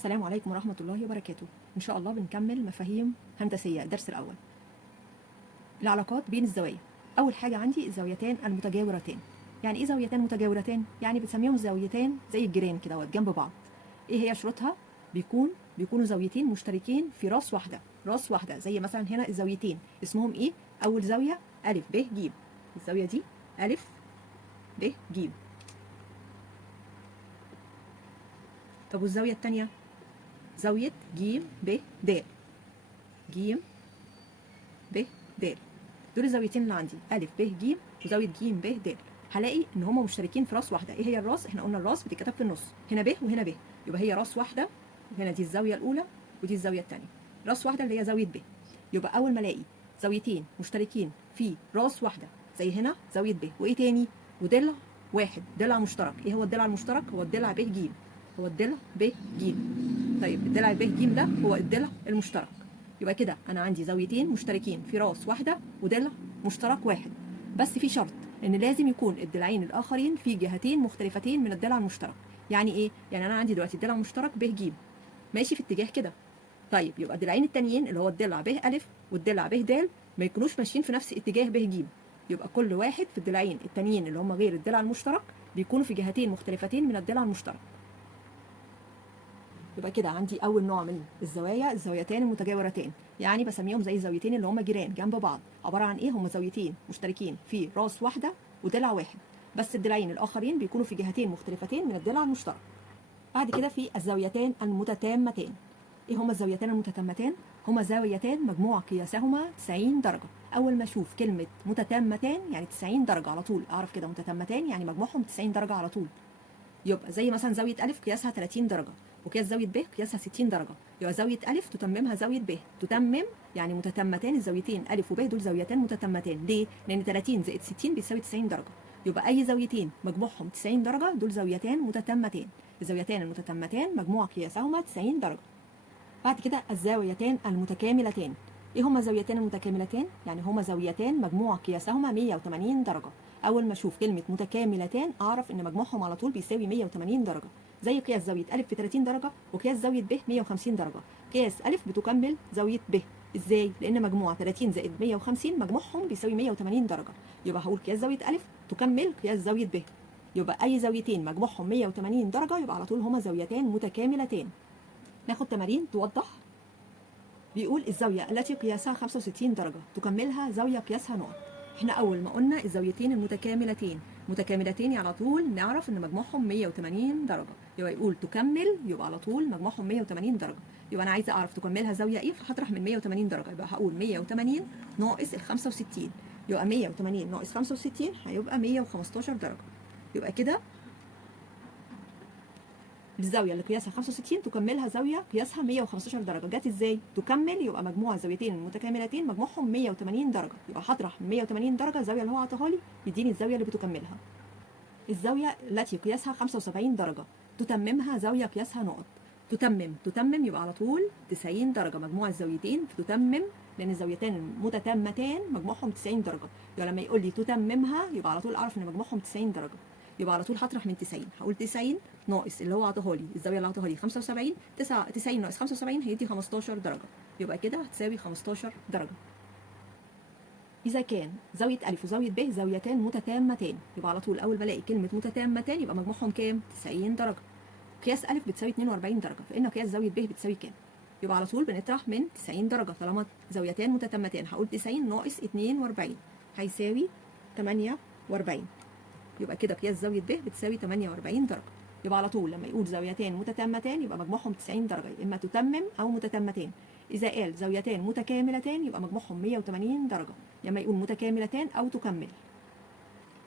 السلام عليكم ورحمة الله وبركاته. إن شاء الله بنكمل مفاهيم هندسية الدرس الأول. العلاقات بين الزوايا. أول حاجة عندي الزاويتان المتجاورتان. يعني إيه زاويتان متجاورتان؟ يعني بتسميهم زاويتان زي الجيران كده جنب بعض. إيه هي شروطها؟ بيكونوا زاويتين مشتركين في راس واحدة زي مثلا هنا الزاويتين اسمهم إيه؟ أول زاوية أ ب ج. الزاوية دي أ ب ج. طب والزاوية التانية؟ زاوية ج ب د. ج ب د. دول الزاويتين اللي عندي أ ب ج وزاوية ج ب د. هلاقي ان هما مشتركين في راس واحده. ايه هي الراس؟ احنا قلنا الراس بتتكتب في النص، هنا ب وهنا ب، يبقى هي راس واحده. وهنا دي الزاويه الاولى ودي الزاويه الثانيه. راس واحده اللي هي زاويه ب. يبقى اول ما الاقي زاويتين مشتركين في راس واحده زي هنا زاويه ب، وايه تاني؟ وضلع واحد، ضلع مشترك. ايه هو الضلع المشترك؟ هو الضلع ب ج. هو الضلع ب ج. طيب الضلع ب ج ده هو الضلع المشترك. يبقى كده انا عندي زاويتين مشتركين في راس واحده وضلع مشترك واحد. بس في شرط ان لازم يكون الضلعين الاخرين في جهتين مختلفتين من الضلع المشترك. يعني ايه؟ يعني انا عندي دلوقتي الضلع المشترك ب ج ماشي في اتجاه كده. طيب يبقى الضلعين التانيين اللي هو الضلع ب ا والضلع ب د ما يكونوش ماشيين في نفس اتجاه ب ج. يبقى كل واحد في الضلعين التانيين اللي هم غير الضلع المشترك بيكونوا في جهتين مختلفتين من الضلع المشترك. يبقى كده عندي اول نوع من الزوايا الزاويتان المتجاورتان، يعني بسميهم زي الزاويتين اللي هم جيران جنب بعض. عباره عن ايه؟ هم زاويتين مشتركين في راس واحده وضلع واحد، بس الضلعين الاخرين بيكونوا في جهتين مختلفتين من الضلع المشترك. بعد كده في الزاويتان المتتامتان. ايه هما الزاويتان المتتامتان؟ هما زاويتان مجموع قياسهما 90 درجه. اول ما اشوف كلمه متتامتان يعني 90 درجه على طول اعرف كده متتامتان يعني مجموعهم 90 درجه على طول. يبقى زي مثلا زاويه ا قياسها 30 درجه وقياس زاويه ب قياسها 60 درجه، يبقى زاويه ا تتممها زاويه ب. تتمم يعني متتمتان. الزاويتين ا وب دول زاويتان متتمتان. ليه؟ لان 30 زائد 60 بيساوي 90 درجه. يبقى اي زاويتين مجموعهم 90 درجه دول زاويتان متتمتان. الزاويتان المتتمتان مجموع قياسهما 90 درجه. بعد كده الزاويتان المتكاملتان. ايه هما الزاويتان المتكاملتان؟ يعني هما زاويتان مجموع قياسهما 180 درجه. اول ما اشوف كلمه متكاملتان اعرف ان مجموعهم على طول بيساوي 180 درجه. زي قياس زاويه ا ب 30 درجه وقياس زاويه ب 150 درجه. قياس ا بتكمل زاويه ب. ازاي؟ لان مجموع 30 زائد 150 مجموعهم بيساوي 180 درجه. يبقى هقول قياس زاويه ا تكمل قياس زاويه ب. يبقى اي زاويتين مجموعهم 180 درجه يبقى على طول هما زاويتان متكاملتان. ناخد تمارين توضح. بيقول الزاوية التي قياسها 65 درجة تكملها زاوية قياسها نقط. احنا أول ما قلنا الزاويتين متكاملتين على طول نعرف إن مجموعهم 180 درجة. يبقى يقول تكمل يبقى على طول مجموعهم 180 درجة. يبقى أنا عايزة أعرف تكملها زاوية إيه، فهطرح من 180 درجة. يبقى هقول 180 ناقص ال 65. يبقى 180 ناقص 65 هيبقى 115 درجة. يبقى كده الزاويه اللي قياسها 65 تكملها زاويه قياسها 115 درجه. جت ازاي؟ تكمل يبقى مجموع الزاويتين المتكاملتين مجموعهم 180 درجه. يبقى هطرح من 180 درجه الزاويه اللي هو عطاها لي يديني الزاويه اللي بتكملها. الزاويه التي قياسها 75 درجه تتممها زاويه قياسها نقط. تتمم يبقى على طول 90 درجه. مجموع الزاويتين تتمم لان الزاويتين المتتامتان مجموعهم 90 درجه. يبقى لما يقول لي تتممها يبقى على طول اعرف ان مجموعهم 90 درجه. يبقى على طول هطرح من 90. هقول 90 ناقص اللي هو عطاها لي الزاويه اللي عطاها لي 75. 90 ناقص 75 هيدي 15 درجه. يبقى كده هتساوي 15 درجه. إذا كان زاوية أ وزاوية ب زاويتان متتامتان يبقى على طول أول ما ألاقي كلمة متتامتان يبقى مجموعهم كام؟ 90 درجة. قياس أ بتساوي 42 درجة، فإن قياس زاوية ب بتساوي كام؟ يبقى على طول بنطرح من 90 درجة طالما زاويتان متتامتان. هقول 90 ناقص 42 هيساوي 48. يبقى كده قياس زاوية ب بتساوي 48 درجة. يبقى على طول لما يقول زاويتان متتامتان يبقى مجموعهم 90 درجة، يا إما تتمم أو متتامتان. إذا قال زاويتان متكاملتان يبقى مجموعهم 180 درجة، يا إما يقول متكاملتان أو تكمل.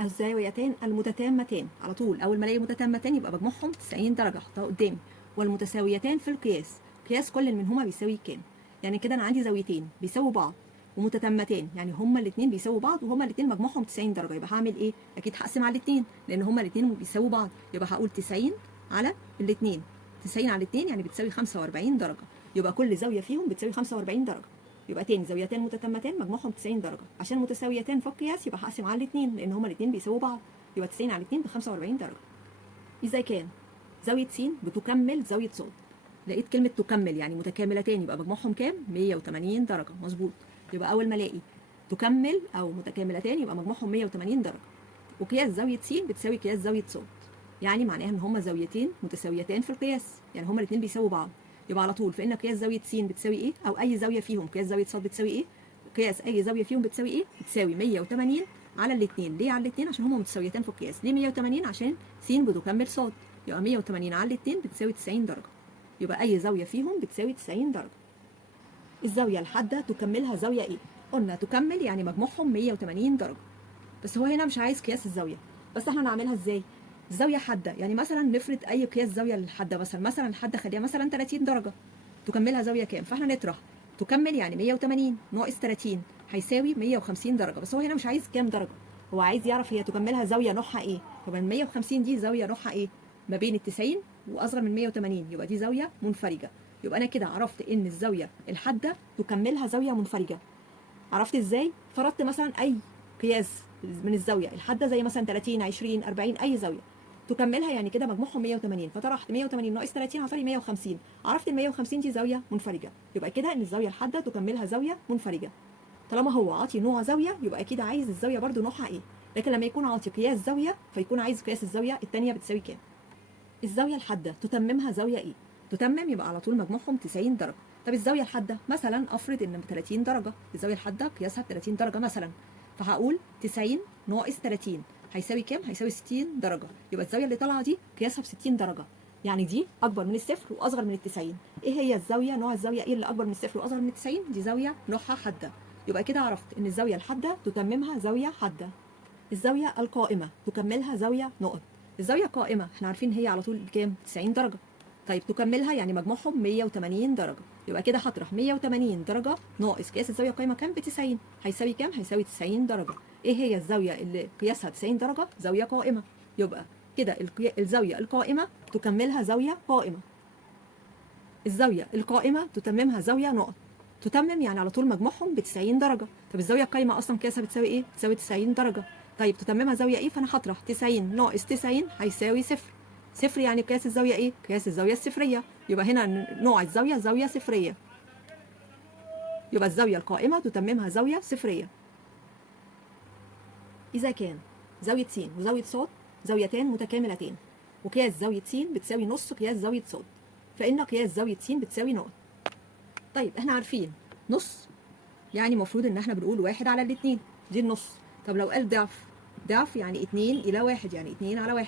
الزاويتان المتتامتان على طول أول ما ألاقي متتامتان يبقى مجموعهم 90 درجة أحطها قدامي. والمتساويتان في القياس قياس كل منهما بيساوي كام؟ يعني كده أنا عندي زاويتين بيساووا بعض ومتتامتان، يعني هما الاثنين بيساووا بعض وهما الاثنين مجموعهم 90 درجه. يبقى هعمل ايه؟ اكيد هقسم على الاثنين لان هما الاثنين بيساووا بعض. يبقى هقول 90 على الاثنين. 90 على الاثنين يعني بتساوي 45 درجه. يبقى كل زاويه فيهم بتساوي 45 درجه. يبقى تاني زاويتان متتامتان مجموعهم 90 درجه. عشان متساويتان في القياس يبقى هقسم على الاثنين لان هما الاثنين بيساووا بعض. يبقى 90 على الاثنين ب 45 درجه. اذا كان زاويه س بتكمل زاويه ص. لقيت كلمه تكمل يعني متكاملتان، يبقى مجموعهم كام؟ 180 درجه. مظبوط. يبقى اول ما الاقي تكمل او متكاملتان يبقى مجموعهم 180 درجه. وقياس زاويه س بتساوي قياس زاويه ص، يعني معناها ان هما زاويتين متساويتان في القياس، يعني هما الاثنين بيساووا بعض. يبقى على طول فإن قياس زاويه س بتساوي ايه، او اي زاويه فيهم قياس زاويه ص بتساوي ايه، قياس اي زاويه فيهم بتساوي ايه؟ بتساوي 180 على الاثنين. ليه على الاثنين؟ عشان هما متساويتان في القياس. ليه 180؟ عشان س بتكمل ص، يبقى 180 على الاثنين بتساوي 90 درجه. يبقى اي زاويه فيهم بتساوي 90 درجه. الزاويه الحاده تكملها زاويه ايه؟ قلنا تكمل يعني مجموعهم 180 درجه. بس هو هنا مش عايز قياس الزاويه، بس احنا هنعملها ازاي؟ الزاويه حاده، يعني مثلا نفرض اي قياس زاويه للحاده، مثلا الحاده خليها مثلا 30 درجه، تكملها زاويه كام؟ فاحنا نطرح تكمل يعني 180 ناقص 30 هيساوي 150 درجه. بس هو هنا مش عايز كام درجه، هو عايز يعرف هي تكملها زاويه نوعها ايه. طب ال 150 دي زاويه نوعها ايه؟ ما بين ال 90 واصغر من 180، يبقى دي زاويه منفرجه. يبقى انا كده عرفت ان الزاويه الحاده تكملها زاويه منفرجه. عرفت ازاي؟ فرضت مثلا اي قياس من الزاويه الحاده زي مثلا 30 20 40 اي زاويه تكملها، يعني كده مجموعهم 180. فطرحت 180 ناقص 30 هطلع 150. عرفت ال 150 دي زاويه منفرجه، يبقى كده ان الزاويه الحاده تكملها زاويه منفرجه. طالما هو عاطي نوع زاويه يبقى اكيد عايز الزاويه برده نوعها ايه. لكن لما يكون عاطي قياس زاويه فيكون عايز قياس الزاويه الثانيه بتساوي كام. الزاويه الحاده تتممها زاويه ايه؟ تتمم يبقى على طول مجموعهم 90 درجه. طب الزاويه الحاده مثلا افرض ان 30 درجه، الزاويه الحاده قياسها ب 30 درجه مثلا، فهقول 90 ناقص 30 هيساوي كام؟ هيساوي 60 درجه. يبقى الزاويه اللي طالعه دي قياسها ب 60 درجه، يعني دي اكبر من الصفر واصغر من ال90. ايه هي الزاويه؟ نوع الزاويه ايه اللي اكبر من الصفر واصغر من ال90؟ دي زاويه نوعها حاده. يبقى كده عرفت ان الزاويه الحاده تتممها زاويه حاده. الزاويه القائمه تكملها زاويه نقط. الزاويه القائمه احنا عارفين هي على طول بكام؟ 90 درجه. طيب تكملها يعني مجموعهم 180 درجه. يبقى كده هطرح 180 درجه ناقص قياس الزاويه القائمه كام؟ ب 90 هيساوي كام؟ هيساوي 90 درجه. ايه هي الزاويه اللي قياسها 90 درجه؟ زاويه قائمه. يبقى كده الزاويه القائمه تكملها زاويه قائمه. الزاويه القائمه تتممها زاويه نقط. تتمم يعني على طول مجموعهم ب 90 درجه. طب الزاويه القائمه اصلا قياسها بتساوي ايه؟ بتساوي 90 درجه. طيب تتممها زاويه ايه؟ فانا هطرح 90 ناقص 90 هيساوي صفر. صفر يعني قياس الزاويه ايه؟ قياس الزاويه الصفريه. يبقى هنا نوع الزاويه زاويه صفريه. يبقى الزاويه القائمه تتممها زاويه صفريه. اذا كان زاويه س وزاويه ص زاويتان متكاملتان، وقياس زاويه س بتساوي نص قياس زاويه ص، فان قياس زاويه س بتساوي نقط. طيب احنا عارفين نص يعني المفروض ان احنا بنقول 1 على الاتنين، دي النص. طب لو قال ضعف، ضعف يعني 2 إلى 1 يعني 2 على 1.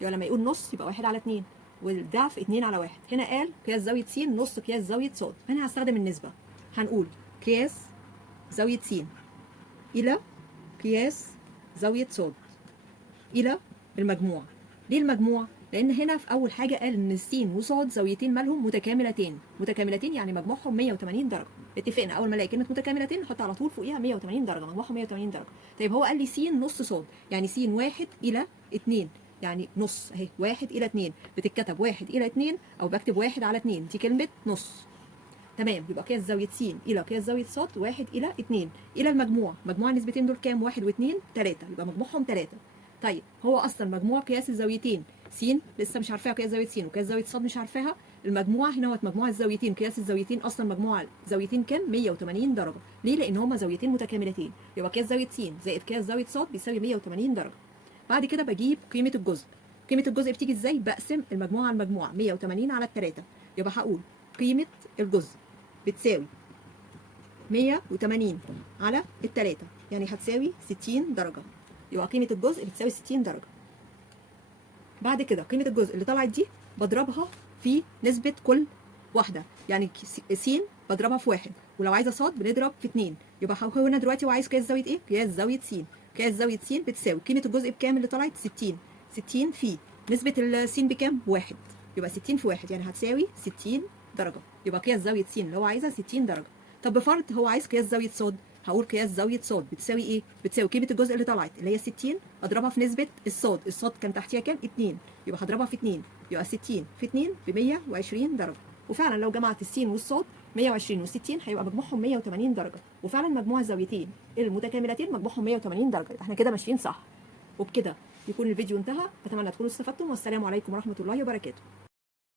يبقى لما يقول نص يبقى 1 على 2، والضعف 2 على 1. هنا قال قياس زاوية س نص قياس زاوية ص، هنا هستخدم النسبة. هنقول قياس زاوية س إلى قياس زاوية ص إلى المجموع. ليه المجموع؟ لأن هنا في أول حاجة قال إن س وص زاويتين مالهم متكاملتين، متكاملتين يعني مجموعهم 180 درجة. اتفقنا أول ما الاقي كلمة متكاملتين نحط على طول فوقيها 180 درجة، مجموعهم 180 درجة. طيب هو قال لي س نص ص، يعني س 1 إلى 2 يعني نص اهي 1 إلى 2 بتتكتب 1 إلى 2 أو بكتب 1 على 2، دي كلمة نص. تمام. يبقى قياس زاوية س إلى قياس زاوية ص 1 إلى 2 إلى المجموع. مجموع النسبتين دول كام؟ 1 و2 3، يبقى مجموعهم 3. طيب هو اصلا مجموع قياس الزاويتين س لسه مش عارفاها قياس زاويه س، وقياس زاويه ص مش عارفاها. المجموع هنا هو مجموع الزاويتين، قياس الزاويتين اصلا مجموع الزاويتين كام؟ 180 درجه. ليه؟ لان هما زاويتين متكاملتين. يبقى قياس زاويه س زائد قياس زاويه ص بيساوي 180 درجه. بعد كده بجيب قيمه الجزء. قيمه الجزء بتيجي ازاي؟ بقسم المجموع على المجموع 180 على 3. يبقى هقول قيمه الجزء بتساوي 180 على 3 يعني هتساوي 60 درجه. يبقى قيمه الجزء بتساوي 60 درجه. بعد كده قيمة الجزء اللي طلعت دي بضربها في نسبة كل واحدة، يعني س بضربها في 1، ولو عايزة ص بنضرب في 2. يبقى هو هنا دلوقتي هو عايز قياس زاوية ايه؟ قياس زاوية س. قياس زاوية س بتساوي قيمة الجزء بكام اللي طلعت؟ 60. 60 في نسبة الس بكام؟ 1. يبقى 60 في 1 يعني هتساوي 60 درجة. يبقى قياس زاوية س اللي هو عايزها 60 درجة. طب بفرض هو عايز قياس زاوية ص، هقول قياس زاويه ص بتساوي ايه؟ بتساوي قيمه الجزء اللي طلعت اللي هي 60 اضربها في نسبه الصاد. الصاد كان تحتيها كام؟ 2، يبقى هضربها في 2. يبقى 60 في 2 ب 120 درجه. وفعلا لو جمعت السين والصاد 120 و60 هيبقى مجموعهم 180 درجه. وفعلا مجموع الزاويتين المتكاملتين مجموعهم 180 درجه. يبقى احنا كده ماشيين صح. وبكده يكون الفيديو انتهى. اتمنى تكونوا استفدتم، والسلام عليكم ورحمه الله وبركاته.